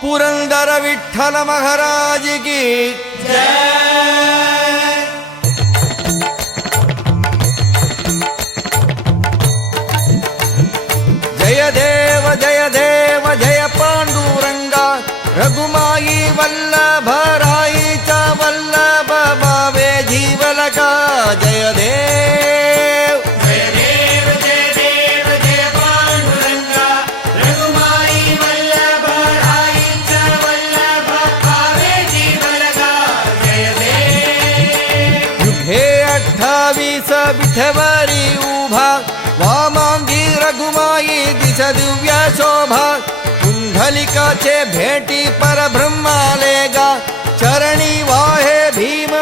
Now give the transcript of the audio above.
पुरंदर विठ्ठल महाराज की जय। जय देव जय देव जय पांडुरंगा रघुमाई वल्लभ राईचा वल्लभ भावे जीवलका जय देव। जय देव जय देव जय पांडुरंगा रघुमाई वल्लभ राईचा वल्लभ भावे जीवलका जय देव। युगे 28 विठवरी उभा वामांगी रघुमाई दिस दिव्य शोभा कुंडलिकाचे भेटी परब्रह्मालेगा चरणी वाहे भीम